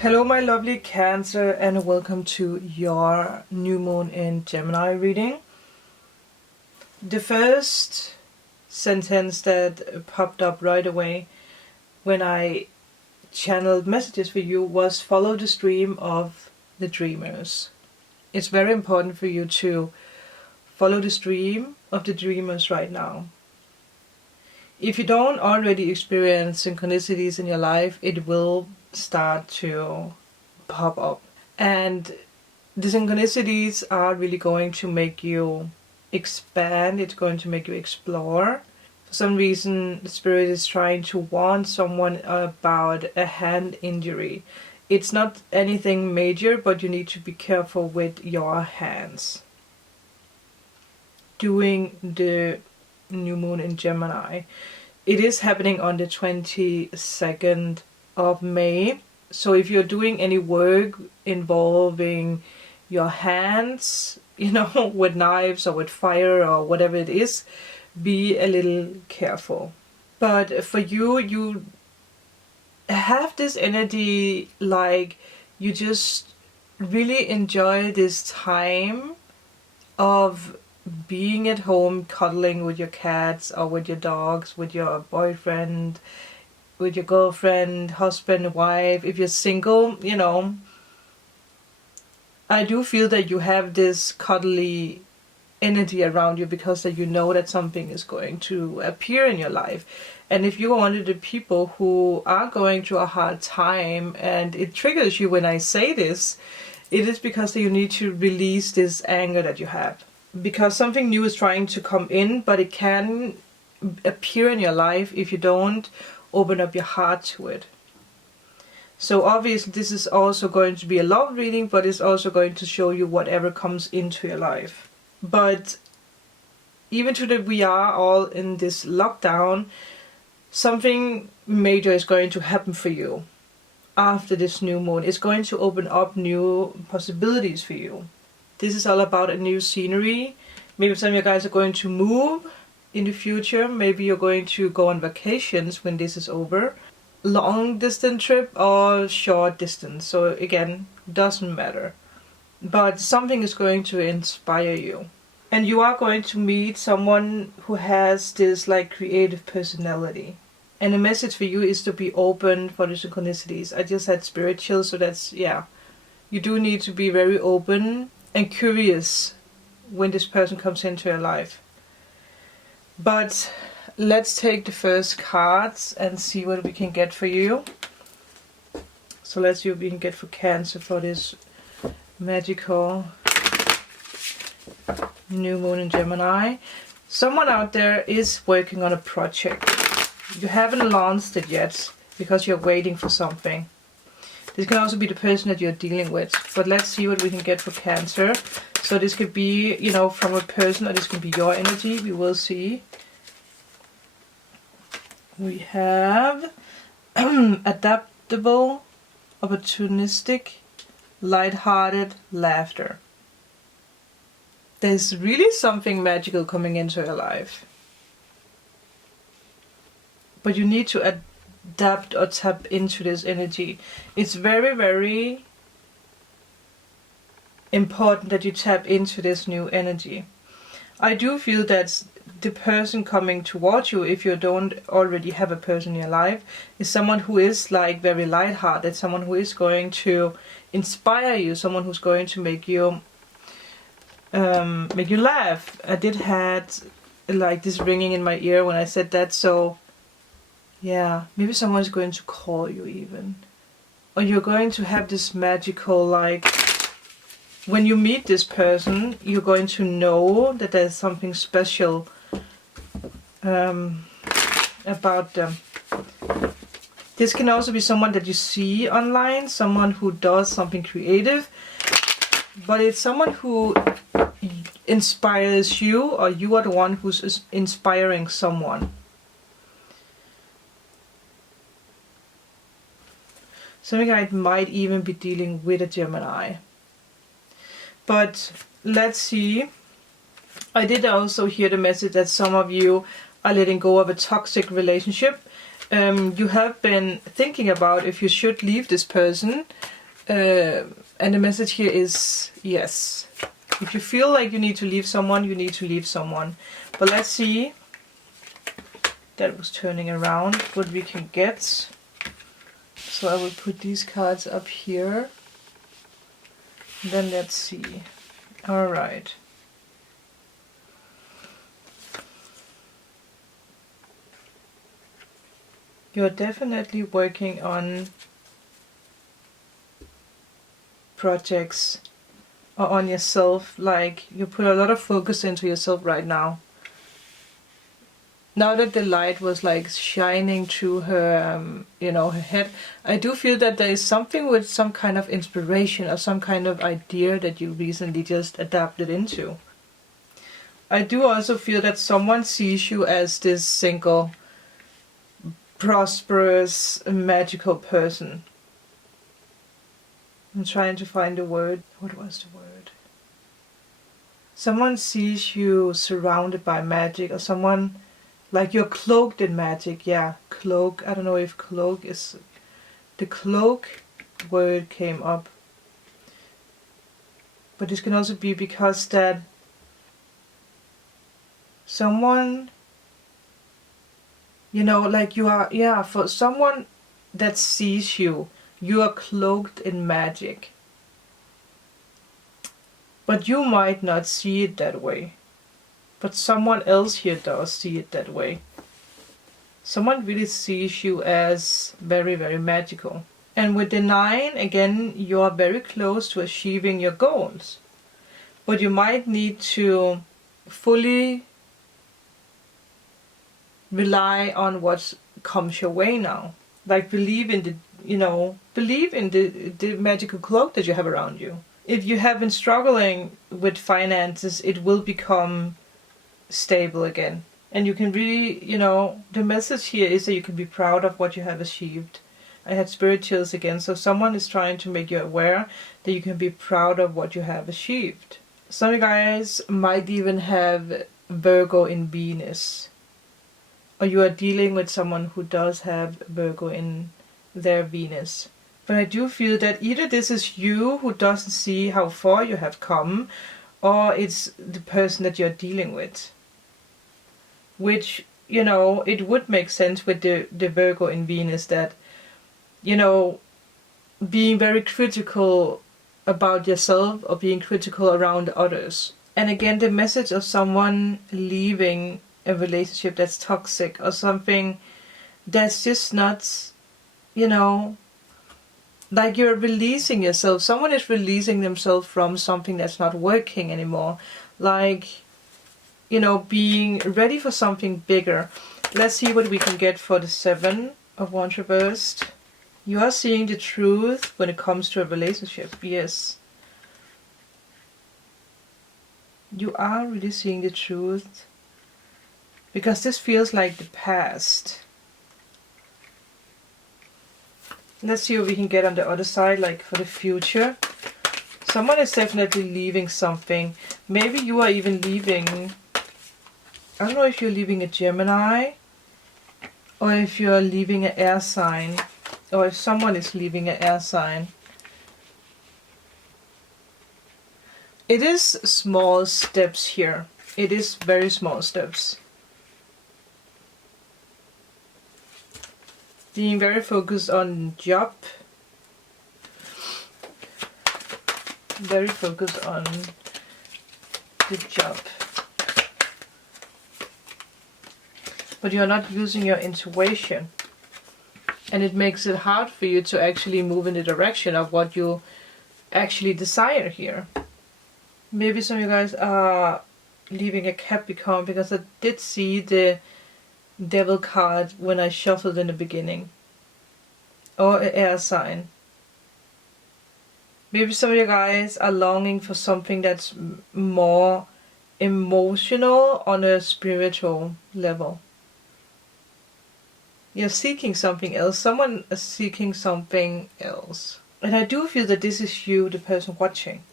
Hello my lovely Cancer, and welcome to your new moon in Gemini reading. The first sentence that popped up right away when I channeled messages for you was follow the stream of the dreamers. It's very important for you to follow the stream of the dreamers right now. If you don't already experience synchronicities in your life, it will start to pop up. And the synchronicities are really going to make you expand, it's going to make you explore. For some reason, the spirit is trying to warn someone about a hand injury. It's not anything major, but you need to be careful with your hands during the new moon in Gemini. It is happening on the 22nd of May. So if you're doing any work involving your hands, with knives or with fire or whatever it is, be a little careful. But for you, you have this energy like you just really enjoy this time of being at home, cuddling with your cats or with your dogs, with your boyfriend, with your girlfriend, husband, wife. If you're single, I do feel that you have this cuddly energy around you because that you know that something is going to appear in your life. And if you are one of the people who are going through a hard time and it triggers you when I say this, it is because you need to release this anger that you have. Because something new is trying to come in, but it can appear in your life if you don't open up your heart to it. So obviously this is also going to be a love reading, but it's also going to show you whatever comes into your life. But even though that we are all in this lockdown, something major is going to happen for you after this new moon. It's going to open up new possibilities for you. This is all about a new scenery. Maybe some of you guys are going to move in the future. Maybe you're going to go on vacations when this is over. Long distance trip or short distance. So again, doesn't matter. But something is going to inspire you. And you are going to meet someone who has this creative personality. And the message for you is to be open for the synchronicities. I just had spirit chill, so that's, yeah. You do need to be very open and curious when this person comes into your life. But let's take the first cards and see what we can get for you. So let's see what we can get for Cancer for this magical new moon in Gemini. Someone out there is working on a project. You haven't launched it yet because you're waiting for something. This can also be the person that you're dealing with. But let's see what we can get for Cancer. So this could be, from a person, or this can be your energy. We will see. We have adaptable, opportunistic, light-hearted laughter. There's really something magical coming into your life. But you need to adapt or tap into this energy. It's very, very important that you tap into this new energy. I do feel that the person coming towards you, if you don't already have a person in your life, is someone who is very lighthearted, someone who is going to inspire you, someone who's going to make you laugh. I did had this ringing in my ear when I said that, so yeah, maybe someone's going to call you even. Or you're going to have this magical, when you meet this person, you're going to know that there's something special about them. This can also be someone that you see online, someone who does something creative, but it's someone who inspires you, or you are the one who's inspiring someone. Something I might even be dealing with a Gemini. But let's see. I did also hear the message that some of you are letting go of a toxic relationship. You have been thinking about if you should leave this person. And the message here is yes. If you feel like you need to leave someone, you need to leave someone. But let's see. That was turning around what we can get. So I will put these cards up here. Then let's see. Alright. You're definitely working on projects or on yourself. Like, you put a lot of focus into yourself right now. Now that the light was like shining through her, her head, I do feel that there is something with some kind of inspiration or some kind of idea that you recently just adapted into. I do also feel that someone sees you as this single, prosperous, magical person. I'm trying to find a word. What was the word? Someone sees you surrounded by magic, or someone, like you're cloaked in magic. Yeah, cloak. I don't know if cloak is... The cloak word came up. But this can also be because that someone, like you are, yeah, for someone that sees you, you are cloaked in magic. But you might not see it that way. But someone else here does see it that way. Someone really sees you as very, very magical. And with the 9, again, you are very close to achieving your goals. But you might need to fully rely on what comes your way now. Like, believe in the magical cloak that you have around you. If you have been struggling with finances, it will become stable again. And you can really, the message here is that you can be proud of what you have achieved. I had spirit chills again. So someone is trying to make you aware that you can be proud of what you have achieved. Some of you guys might even have Virgo in Venus. Or you are dealing with someone who does have Virgo in their Venus. But I do feel that either this is you who doesn't see how far you have come, or it's the person that you're dealing with. Which, it would make sense with the Virgo in Venus that, being very critical about yourself or being critical around others. And again, the message of someone leaving a relationship that's toxic or something that's just not, like you're releasing yourself. Someone is releasing themselves from something that's not working anymore. Like, being ready for something bigger. Let's see what we can get for the 7 of Wands reversed. You are seeing the truth when it comes to a relationship. Yes. You are really seeing the truth. Because this feels like the past. Let's see what we can get on the other side, like for the future. Someone is definitely leaving something. Maybe you are even leaving... I don't know if you're leaving a Gemini. Or if you're leaving an air sign. Or if someone is leaving an air sign. It is small steps here. It is very small steps. Being very focused on job. Very focused on the job. But you're not using your intuition. And it makes it hard for you to actually move in the direction of what you actually desire here. Maybe some of you guys are leaving a Capricorn, because I did see the Devil card when I shuffled in the beginning. Or an air sign. Maybe some of you guys are longing for something that's more emotional on a spiritual level. You're seeking something else. Someone is seeking something else. And I do feel that this is you, the person watching.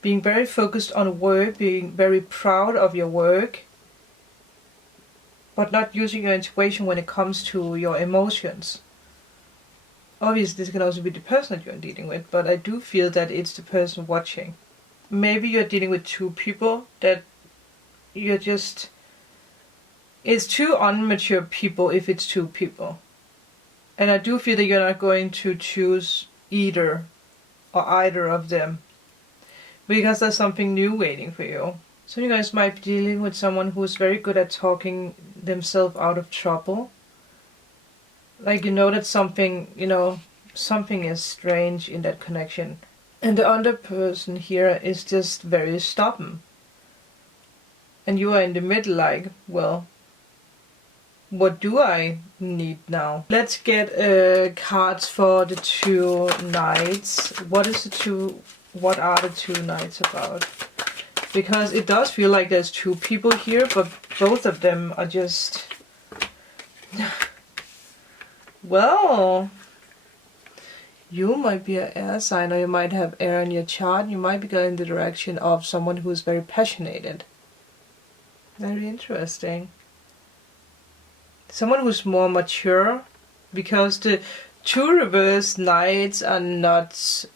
Being very focused on work, being very proud of your work. but not using your intuition when it comes to your emotions. Obviously, this can also be the person that you're dealing with, but I do feel that it's the person watching. Maybe you're dealing with two people that you're just... It's two unmature people if it's two people. And I do feel that you're not going to choose either of them, because there's something new waiting for you. So you guys might be dealing with someone who's very good at talking themselves out of trouble. Like, you know that something is strange in that connection. And the other person here is just very stubborn. And you are in the middle like, well, what do I need now? Let's get cards for the two knights. What are the two knights about? Because it does feel like there's two people here, but both of them are just... Well, you might be an air sign, or you might have air in your chart. You might be going in the direction of someone who is very passionate. Very interesting. Someone who's more mature, because the two reverse knights are not,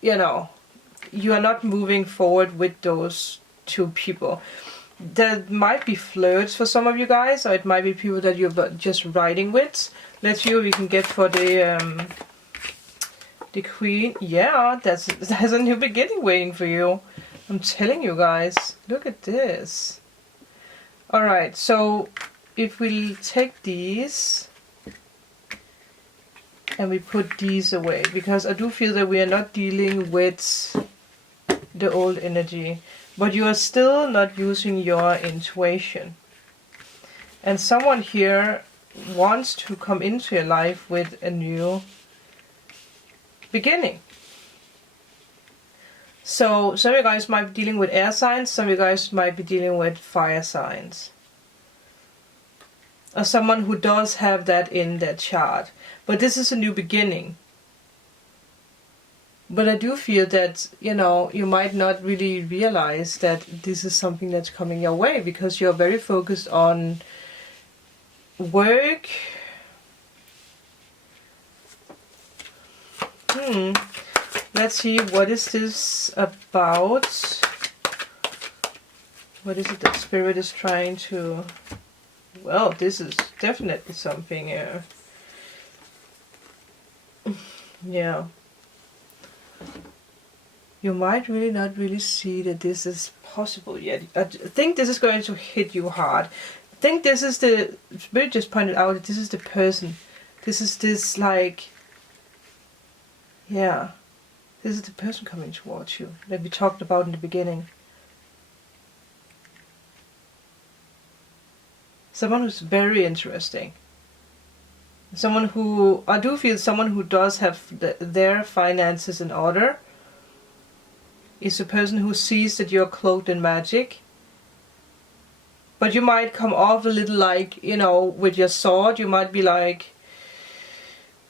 you are not moving forward with those two people. There might be flirts for some of you guys, or it might be people that you're just riding with. Let's see what we can get for the queen. Yeah, there's a new beginning waiting for you. I'm telling you guys. Look at this. Alright, so if we take these and we put these away, because I do feel that we are not dealing with the old energy, but you are still not using your intuition. And someone here wants to come into your life with a new beginning. So some of you guys might be dealing with air signs, some of you guys might be dealing with fire signs. Or someone who does have that in their chart. But this is a new beginning. But I do feel that, you might not really realize that this is something that's coming your way, because you're very focused on work. Let's see, what is this about? What is it that Spirit is trying to... Well, this is definitely something... yeah. You might really not really see that this is possible yet. I think this is going to hit you hard. I think this is the... Spirit just pointed out that this is the person. This is this, like... Yeah. This is the person coming towards you that we talked about in the beginning. Someone who's very interesting. Someone who... I do feel someone who does have their finances in order is a person who sees that you're cloaked in magic. But you might come off a little like, with your sword. You might be like...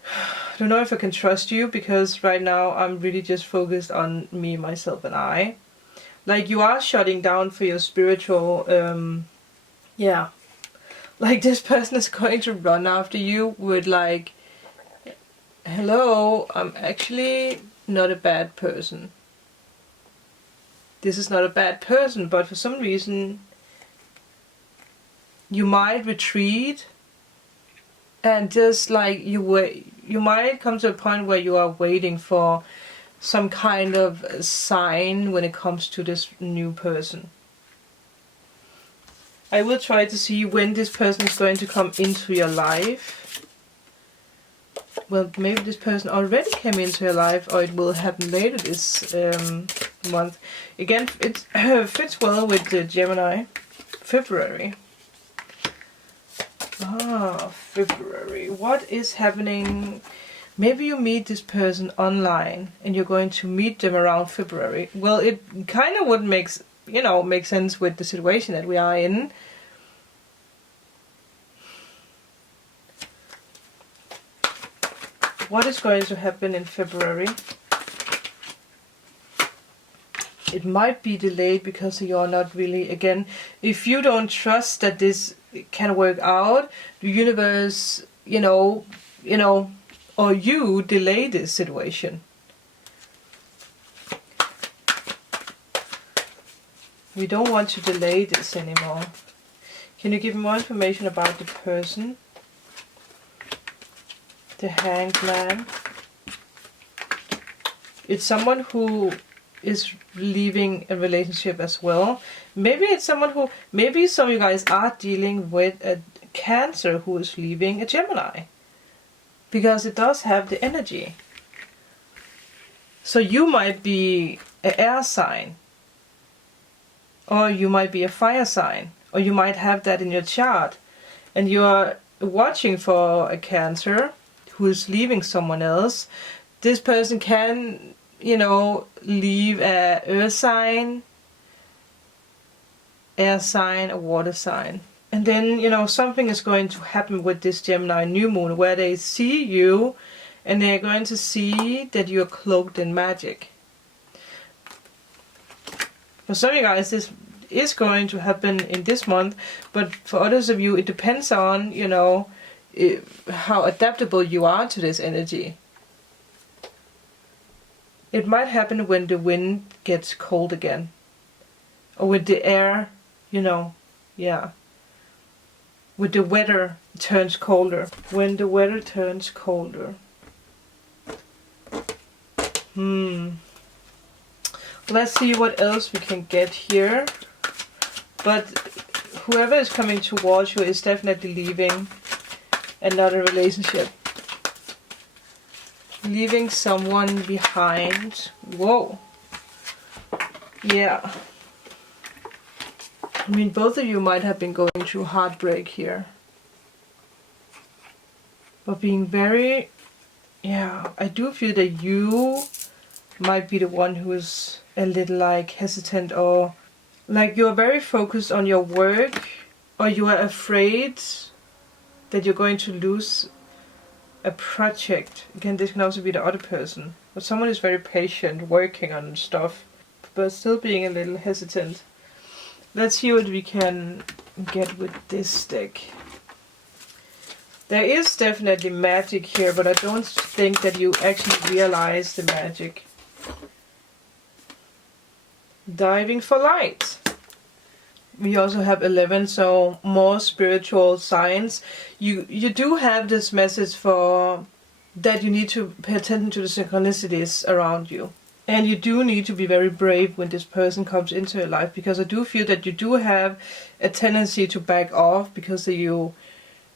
I don't know if I can trust you, because right now I'm really just focused on me, myself, and I. Like, you are shutting down for your spiritual... yeah. Like, this person is going to run after you with like... Hello, I'm actually not a bad person. This is not a bad person, but for some reason... You might retreat. And just like you might come to a point where you are waiting for some kind of sign when it comes to this new person. I will try to see when this person is going to come into your life. Well, maybe this person already came into your life, or it will happen later this month. Again, it fits well with the Gemini. February. February. What is happening? Maybe you meet this person online and you're going to meet them around February. Well, it kind of would make sense with the situation that we are in. What is going to happen in February? It might be delayed because you're not really, again, if you don't trust that this can work out, the universe, or you delay this situation. We don't want to delay this anymore. Can you give more information about the person? The Hanged Man. It's someone who is leaving a relationship as well. Maybe it's someone who, maybe some of you guys are dealing with a Cancer who is leaving a Gemini. Because it does have the energy. So you might be an air sign. Or you might be a fire sign. Or you might have that in your chart. And you're watching for a Cancer who is leaving someone else. This person can, leave a earth sign, air sign, a water sign. And then, something is going to happen with this Gemini New Moon where they see you and they're going to see that you're cloaked in magic. For some of you guys, this is going to happen in this month, but for others of you, it depends on, how adaptable you are to this energy. It might happen when the wind gets cold again. Or with the air, With the weather turns colder. When the weather turns colder. Let's see what else we can get here. But whoever is coming towards you is definitely leaving another relationship. Leaving someone behind. Whoa. Yeah. I mean, both of you might have been going through heartbreak here. But being very... Yeah, I do feel that you might be the one who is a little hesitant, or you're very focused on your work, or you are afraid that you're going to lose a project. Again, this can also be the other person. But someone is very patient, working on stuff, but still being a little hesitant. Let's see what we can get with this deck. There is definitely magic here, but I don't think that you actually realize the magic. Diving for light. We also have 11, so more spiritual signs. You do have this message for that you need to pay attention to the synchronicities around you. And you do need to be very brave when this person comes into your life, because I do feel that you do have a tendency to back off because you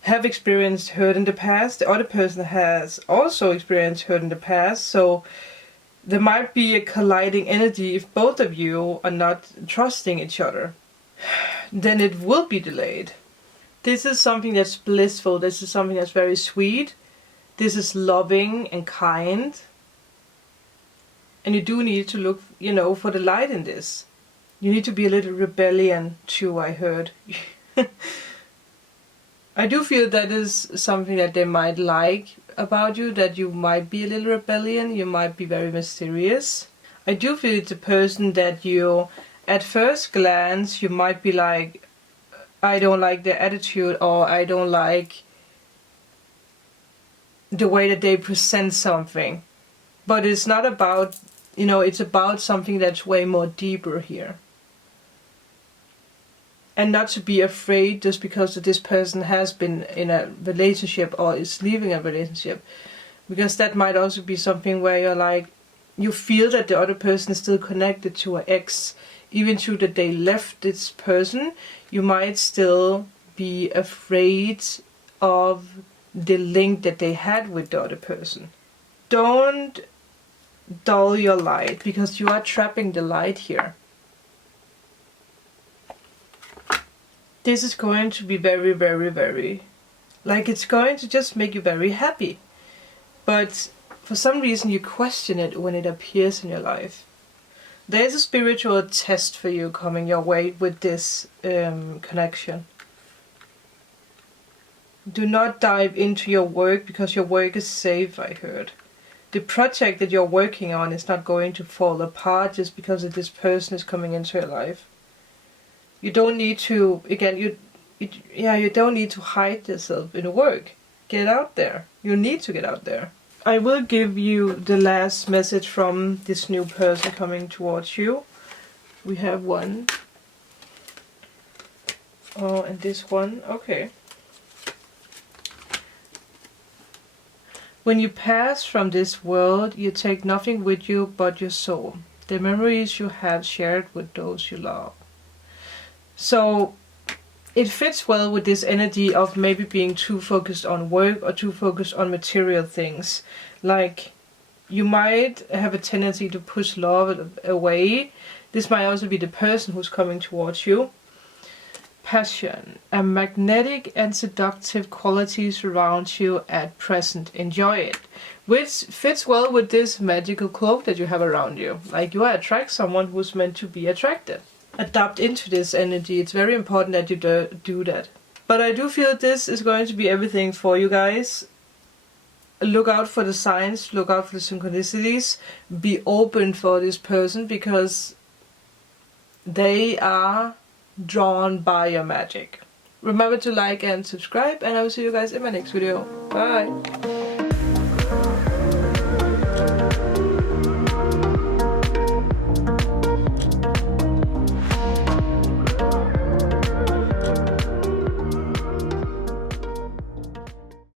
have experienced hurt in the past. The other person has also experienced hurt in the past, so there might be a colliding energy if both of you are not trusting each other. Then it will be delayed. This is something that's blissful. This is something that's very sweet. This is loving and kind. And you do need to look, for the light in this. You need to be a little rebellion too, I heard. I do feel that is something that they might like about you, that you might be a little rebellion, you might be very mysterious. I do feel it's a person that you, at first glance, you might be like, I don't like their attitude, or I don't like the way that they present something. But it's not about, it's about something that's way more deeper here. And not to be afraid just because this person has been in a relationship or is leaving a relationship. Because that might also be something where you're like, you feel that the other person is still connected to an ex. Even though that they left this person, you might still be afraid of the link that they had with the other person. Don't dull your light, because you are trapping the light here. This is going to be very, very, very, it's going to just make you very happy. But for some reason you question it when it appears in your life. There is a spiritual test for you coming your way with this connection. Do not dive into your work, because your work is safe, I heard. the project that you're working on is not going to fall apart just because of this person is coming into your life. You don't need to, again, you don't need to hide yourself in work. Get out there. You need to get out there. I will give you the last message from this new person coming towards you. We have one. Oh, and this one. Okay. When you pass from this world, you take nothing with you but your soul, the memories you have shared with those you love. So it fits well with this energy of maybe being too focused on work or too focused on material things. Like, you might have a tendency to push love away. This might also be the person who's coming towards you. Passion. A magnetic and seductive quality surrounds you at present. Enjoy it. Which fits well with this magical cloak that you have around you. Like, you attract someone who's meant to be attracted. Adapt into this energy. It's very important that you do that. But I do feel this is going to be everything for you guys. Look out for the signs. Look out for the synchronicities. Be open for this person because they are drawn by your magic. Remember to like and subscribe, and I will see you guys in my next video. Bye!